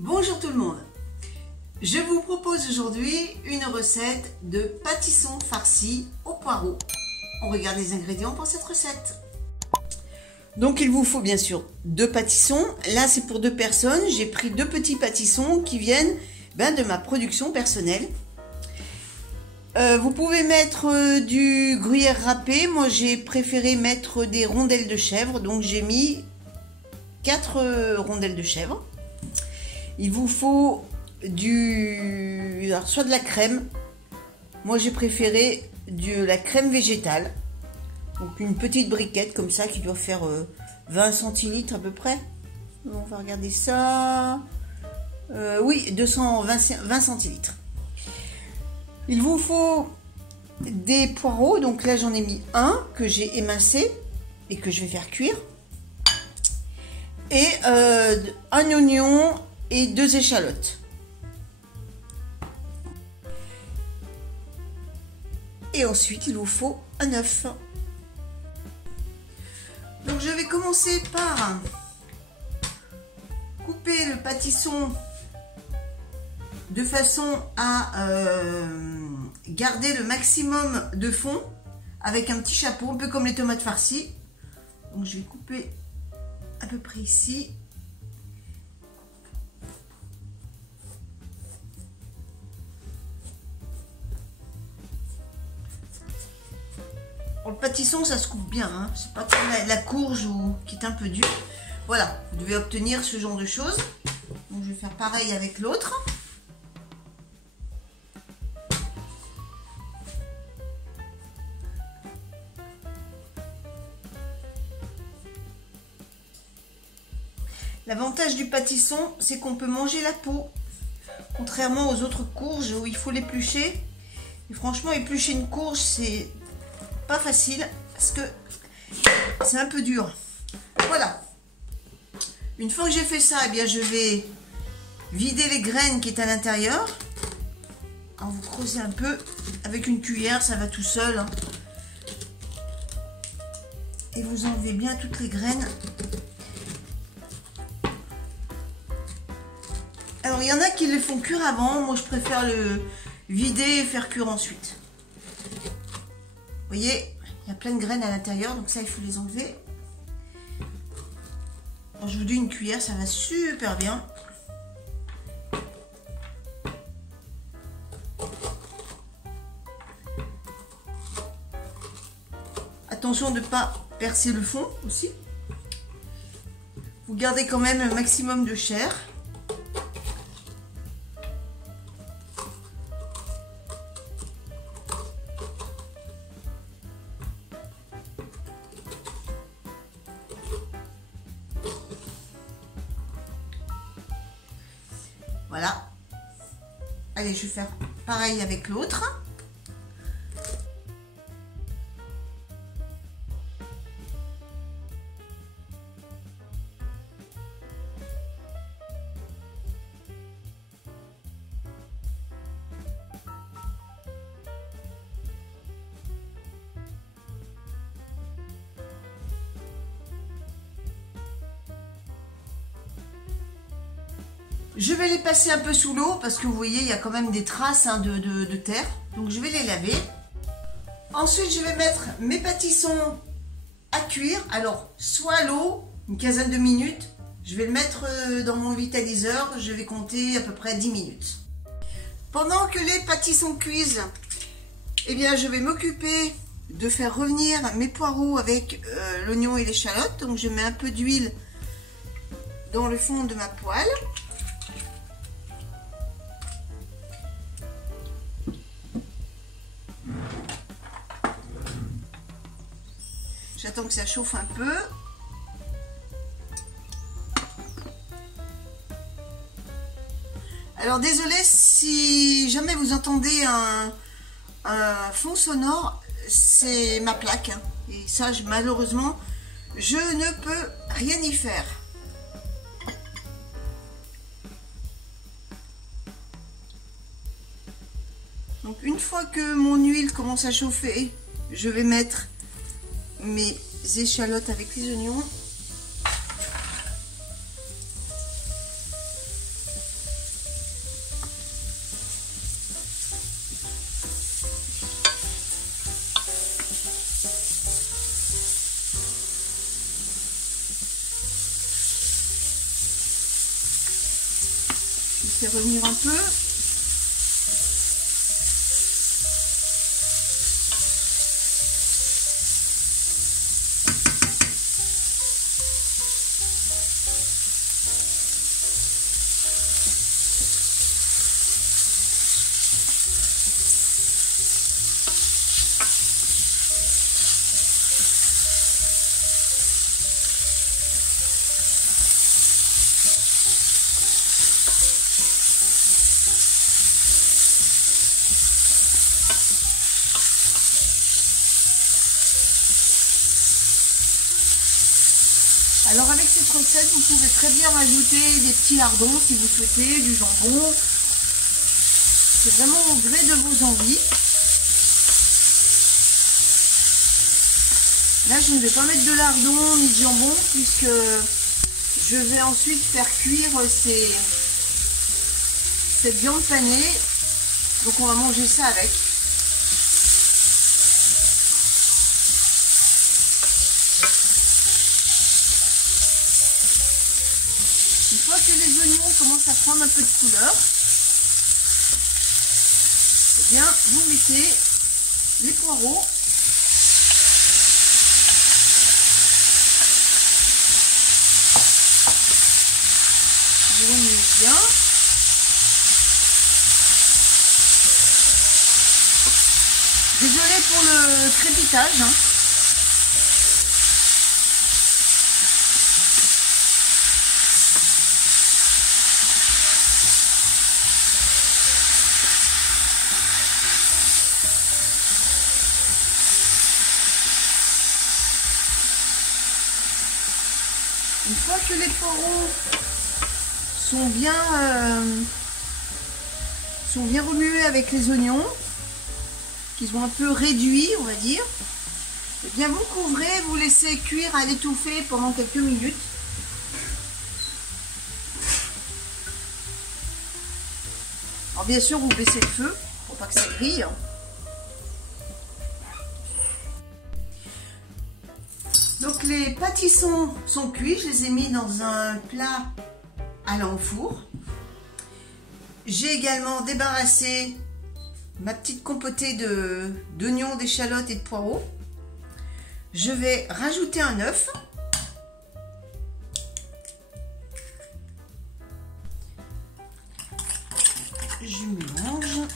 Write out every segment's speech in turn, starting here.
Bonjour tout le monde. Je vous propose aujourd'hui une recette de pâtisson farci au poireau. On regarde les ingrédients pour cette recette. Donc il vous faut bien sûr 2 pâtissons. Là c'est pour 2 personnes. J'ai pris 2 petits pâtissons qui viennent de ma production personnelle. Vous pouvez mettre du gruyère râpé. Moi j'ai préféré mettre des rondelles de chèvre. Donc j'ai mis 4 rondelles de chèvre. Il vous faut soit de la crème. Moi j'ai préféré de la crème végétale. Donc une petite briquette comme ça qui doit faire 20 centilitres à peu près. On va regarder ça. Oui, 20 centilitres. Il vous faut des poireaux. Donc là j'en ai mis un que j'ai émincé et que je vais faire cuire. Et un oignon et 2 échalotes. Et ensuite, il vous faut un œuf. Donc, je vais commencer par couper le pâtisson de façon à garder le maximum de fond avec un petit chapeau, un peu comme les tomates farcies. Donc, je vais couper à peu près ici. Le pâtisson ça se coupe bien, hein. C'est pas comme la courge qui est un peu dure. Voilà, vous devez obtenir ce genre de choses. Donc je vais faire pareil avec l'autre. L'avantage du pâtisson, c'est qu'on peut manger la peau. Contrairement aux autres courges où il faut l'éplucher. Et franchement, éplucher une courge, c'est pas facile parce que c'est un peu dur. Voilà. Une fois que j'ai fait ça, eh bien je vais vider les graines qui est à l'intérieur. Alors vous creusez un peu avec une cuillère, ça va tout seul. Hein. Et vous enlevez bien toutes les graines. Alors il y en a qui le font cuire avant. Moi je préfère le vider et faire cuire ensuite. Vous voyez, il y a plein de graines à l'intérieur, donc ça, il faut les enlever. Alors, je vous dis une cuillère, ça va super bien. Attention de ne pas percer le fond aussi. Vous gardez quand même un maximum de chair. Voilà. Allez, je vais faire pareil avec l'autre. Je vais les passer un peu sous l'eau parce que vous voyez, il y a quand même des traces de terre. Donc je vais les laver. Ensuite, je vais mettre mes pâtissons à cuire. Alors, soit à l'eau, une quinzaine de minutes. Je vais le mettre dans mon vitaliseur. Je vais compter à peu près 10 minutes. Pendant que les pâtissons cuisent, eh bien, je vais m'occuper de faire revenir mes poireaux avec l'oignon et l'échalote. Donc, je mets un peu d'huile dans le fond de ma poêle. J'attends que ça chauffe un peu. Alors désolé si jamais vous entendez un fond sonore, c'est ma plaque. Hein. Et ça, malheureusement, je ne peux rien y faire. Donc une fois que mon huile commence à chauffer, je vais mettre mes échalotes avec les oignons. Je fais revenir un peu. Alors avec cette recette, vous pouvez très bien rajouter des petits lardons si vous souhaitez, du jambon. C'est vraiment au gré de vos envies. Là, je ne vais pas mettre de lardons ni de jambon puisque je vais ensuite faire cuire cette viande panée. Donc on va manger ça avec. Une fois que les oignons commencent à prendre un peu de couleur, eh bien, vous mettez les poireaux. Vous remuez bien. Désolée pour le crépitage, hein. Une fois que les poireaux sont bien remués avec les oignons, qu'ils ont un peu réduit, on va dire, et bien vous couvrez, vous laissez cuire à l'étouffer pendant quelques minutes. Alors bien sûr, vous baissez le feu pour pas que ça grille. Donc les pâtissons sont cuits, je les ai mis dans un plat allant au four. J'ai également débarrassé ma petite compotée d'oignons, d'échalotes et de poireaux. Je vais rajouter un œuf. Je mélange.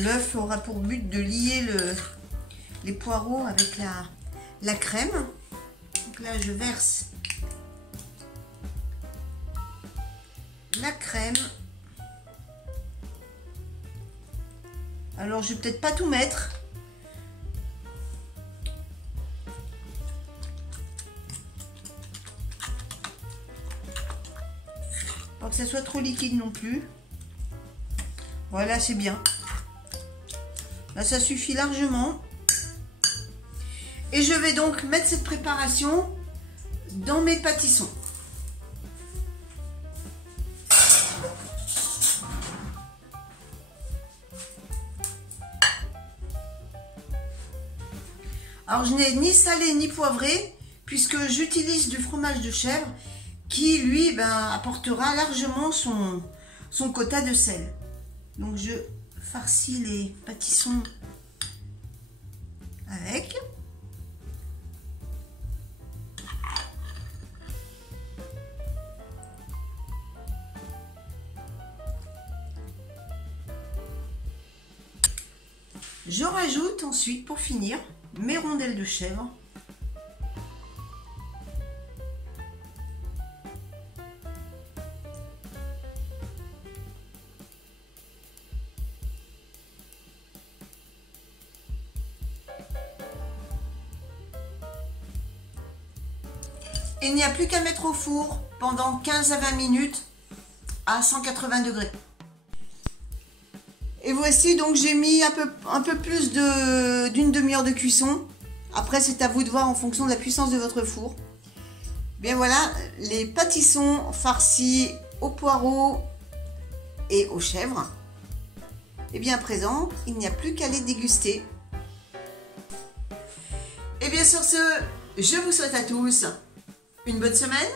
L'œuf aura pour but de lier les poireaux avec la crème. Donc là, je verse la crème. Alors, je vais peut-être pas tout mettre. Pas que ça soit trop liquide non plus. Voilà, c'est bien. Là, ça suffit largement. Et je vais donc mettre cette préparation dans mes pâtissons. Alors, je n'ai ni salé ni poivré puisque j'utilise du fromage de chèvre qui, lui, apportera largement son quota de sel. Donc, je farcis les pâtissons avec. Je rajoute ensuite, pour finir, mes rondelles de chèvre. Et il n'y a plus qu'à mettre au four pendant 15 à 20 minutes à 180 degrés. Et voici, donc j'ai mis un peu plus d'une demi-heure de cuisson. Après, c'est à vous de voir en fonction de la puissance de votre four. Bien voilà, les pâtissons farcis aux poireaux et aux chèvres. Et bien à présent, il n'y a plus qu'à les déguster. Et bien sur ce, je vous souhaite à tous une bonne semaine,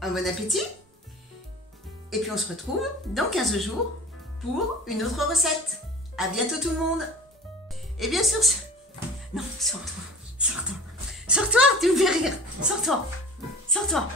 un bon appétit. Et puis on se retrouve dans 15 jours pour une autre recette. À bientôt tout le monde. Et bien sûr, non, sors-toi, sors-toi, sors-toi, tu me fais rire, sors-toi, sors-toi.